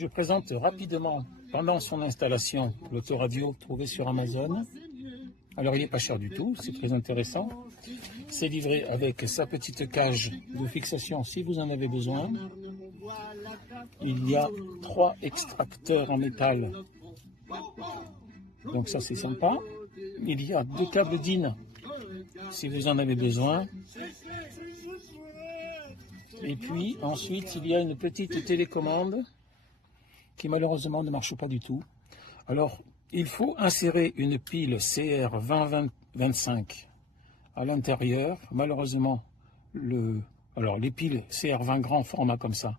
Je présente rapidement, pendant son installation, l'autoradio trouvé sur Amazon. Alors il n'est pas cher du tout, c'est très intéressant. C'est livré avec sa petite cage de fixation si vous en avez besoin. Il y a 3 extracteurs en métal, donc ça c'est sympa. Il y a 2 câbles DIN si vous en avez besoin. Et puis ensuite il y a une petite télécommande qui malheureusement ne marche pas du tout. Alors il faut insérer une pile CR2025 à l'intérieur. Malheureusement, les piles CR20 grand format comme ça,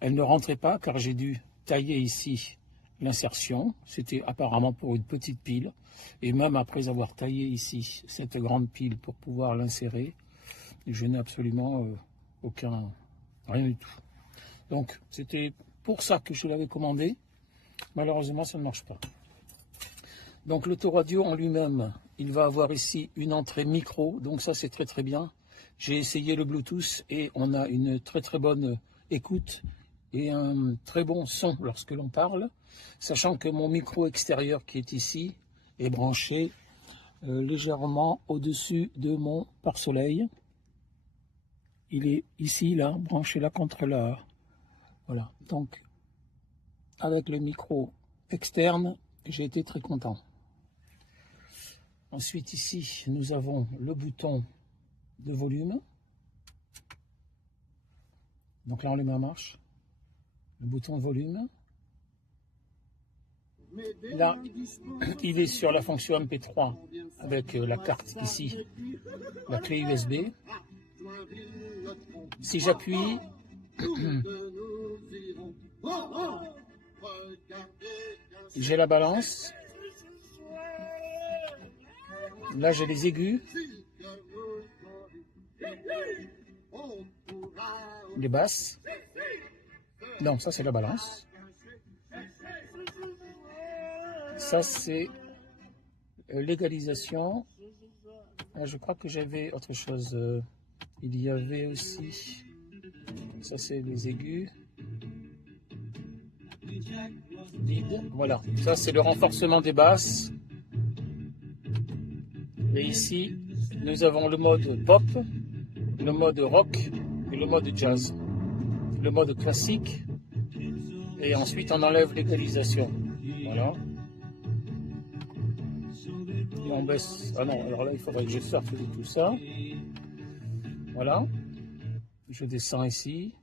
elles ne rentraient pas car j'ai dû tailler ici l'insertion. C'était apparemment pour une petite pile. Et même après avoir taillé ici cette grande pile pour pouvoir l'insérer, je n'ai absolument rien du tout. Donc c'était pour ça que je l'avais commandé. Malheureusement, ça ne marche pas. Donc l'autoradio en lui-même, il va avoir ici une entrée micro, donc ça c'est très très bien. J'ai essayé le Bluetooth et on a une très très bonne écoute et un très bon son lorsque l'on parle, sachant que mon micro extérieur qui est ici est branché légèrement au-dessus de mon pare-soleil. Il est ici, là, branché là contre la... Voilà, donc avec le micro externe, j'ai été très content. Ensuite ici, nous avons le bouton de volume. Donc là, on le met en marche. Le bouton de volume. Là, il est sur la fonction MP3 avec la carte ici, la clé USB. Si j'appuie, j'ai la balance. Là, j'ai les aigus, les basses. Non, ça c'est la balance. Ça c'est l'égalisation. Je crois que j'avais autre chose. Il y avait aussi, ça c'est les aigus. Vide. Voilà, ça c'est le renforcement des basses. Et ici, nous avons le mode pop, le mode rock et le mode jazz. Le mode classique. Et ensuite, on enlève l'égalisation. Voilà. Et on baisse. Ah non, alors là, il faudrait que je sorte de tout ça. Voilà. Je descends ici.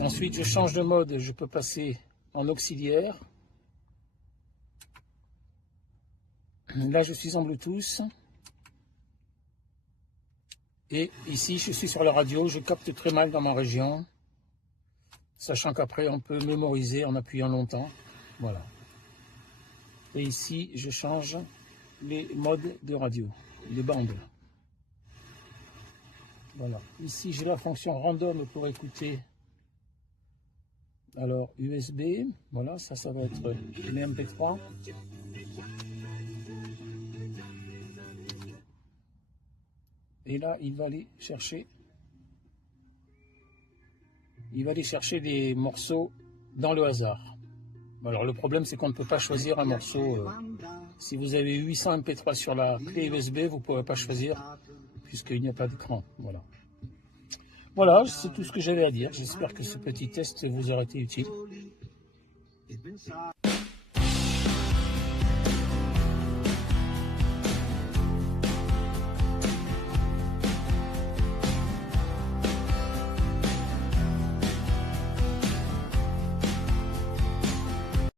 Ensuite, je change de mode. Je peux passer en auxiliaire. Là, je suis en Bluetooth. Et ici, je suis sur la radio. Je capte très mal dans ma région. Sachant qu'après, on peut mémoriser en appuyant longtemps. Voilà. Et ici, je change les modes de radio, les bandes. Voilà. Ici, j'ai la fonction random pour écouter. Alors, USB. Voilà, ça va être les MP3. Et là, il va aller chercher des morceaux dans le hasard. Alors le problème c'est qu'on ne peut pas choisir un morceau. Si vous avez 800 MP3 sur la clé USB, vous ne pourrez pas choisir puisqu'il n'y a pas d'écran. Voilà. Voilà, c'est tout ce que j'avais à dire. J'espère que ce petit test vous aura été utile.